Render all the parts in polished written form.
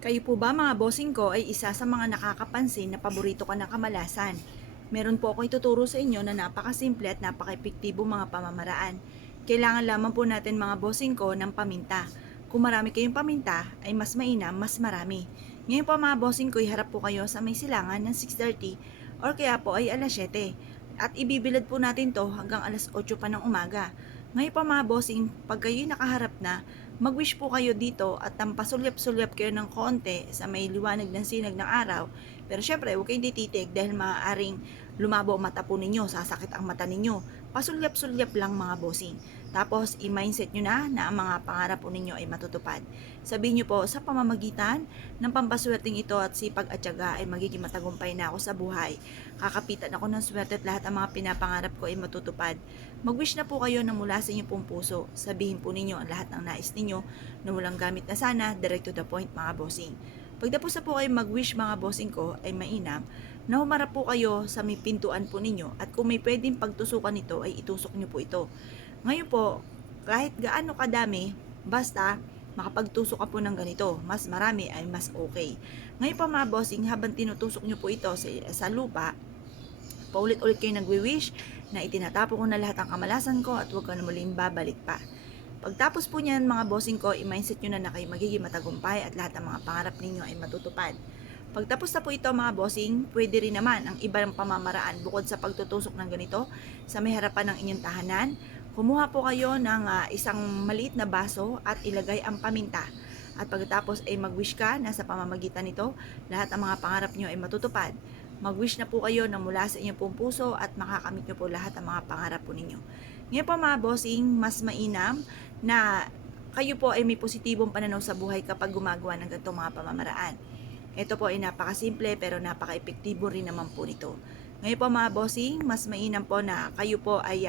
Kayo po ba mga bossing ko ay isa sa mga nakakapansin na paborito ka ng kamalasan? Meron po ako ituturo sa inyo na napakasimple at napaka-epektibo mga pamamaraan. Kailangan lamang po natin mga bossing ko ng paminta. Kung marami kayong paminta, ay mas mainam, mas marami. Ngayon po mga bossing ko, iharap po kayo sa may silangan ng 6:30 or kaya po ay alas 7. At ibibilad po natin to hanggang alas 8 pa ng umaga. Ngayon po mga bossing, pag kayo nakaharap na, mag-wish po kayo dito at pasulyap-sulyap kayo ng konti sa may liwanag ng sinag ng araw. Pero syempre, huwag kayong tititig dahil maaaring lumabo ang mata po ninyo, sasakit ang mata ninyo. Pasulyap-sulyap lang mga bossing. Tapos, i-mindset nyo na ang mga pangarap po ninyo ay matutupad. Sabihin nyo po, sa pamamagitan ng pampaswerteng ito at sipag at tiyaga ay magiging matagumpay na ako sa buhay. Kakapitan ako ng swerte at lahat ang mga pinapangarap ko ay matutupad. Mag-wish na po kayo na mula sa inyong pong puso. Sabihin po ninyo ang lahat ng nais ninyo na walang gamit na sana, direct to the point mga bossing. Pagtapos na po kayo mag-wish mga bossing ko ay mainam na humarap po kayo sa may pintuan po ninyo at kung may pwedeng pagtusukan nito ay itusok nyo po ito. Ngayon po, kahit gaano kadami, basta makapagtusok ka po ng ganito, mas marami ay mas okay. Ngayon pa mga bossing, habang tinutusok nyo po ito sa lupa, paulit-ulit kayo nagwi-wish na itinatapon ko na lahat ng kamalasan ko at huwag ka na muling babalik pa. Pagtapos po niyan mga bossing ko, i-mindset nyo na kayo magiging matagumpay at lahat ng mga pangarap ninyo ay matutupad. Pagtapos na po ito mga bossing, pwede rin naman ang ibang pamamaraan bukod sa pagtutusok ng ganito sa may harapan ng inyong tahanan. Kumuha po kayo ng isang maliit na baso at ilagay ang paminta. At pagkatapos ay mag-wish ka na sa pamamagitan nito, lahat ng mga pangarap nyo ay matutupad. Mag-wish na po kayo na mula sa inyong pong puso at makakamit nyo po lahat ng mga pangarap po ninyo. Ngayon po mga bossing, mas mainam na kayo po ay may positibong pananaw sa buhay kapag gumagawa ng ganitong mga pamamaraan. Ito po ay napakasimple pero napaka-epektibo rin naman po nito. Ngayon po mga bossing, mas mainam po na kayo po ay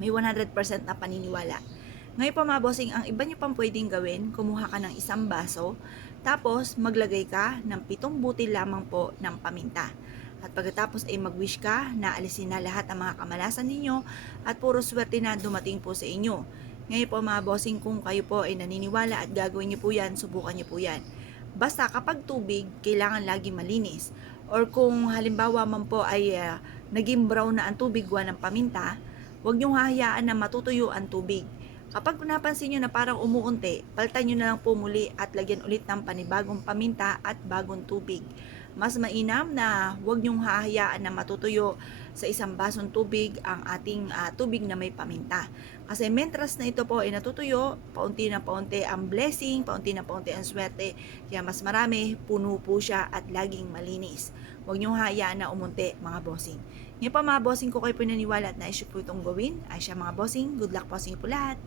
may 100% na paniniwala. Ngayon po mga bossing, ang iba nyo pang pwedeng gawin, kumuha ka ng isang baso, tapos maglagay ka ng 7 butil lamang po ng paminta. At pagkatapos ay mag-wish ka na alisin na lahat ng mga kamalasan ninyo at puro swerte na dumating po sa inyo. Ngayon po mga bossing, kung kayo po ay naniniwala at gagawin nyo po yan, subukan nyo po yan. Basta kapag tubig, kailangan lagi malinis. Or kung halimbawa man po ay naging brown na ang tubig gawa ng paminta, huwag nyong hahayaan na matutuyo ang tubig. Kapag napansin nyo na parang umuunti, palitan nyo na lang po muli at lagyan ulit ng panibagong paminta at bagong tubig. Mas mainam na huwag nyong hahayaan na matutuyo sa isang basong tubig ang ating tubig na may paminta. Kasi mentras na ito po ay natutuyo, paunti na paunti ang blessing, paunti na paunti ang swerte. Kaya mas marami, puno po siya at laging malinis. Huwag nyong hahayaan na umunti mga bossing. Ngayon pa mga bossing ko kayo pinaniwala at na-issue po itong gawin. Ay siya mga bossing, good luck po sa inyo po lahat.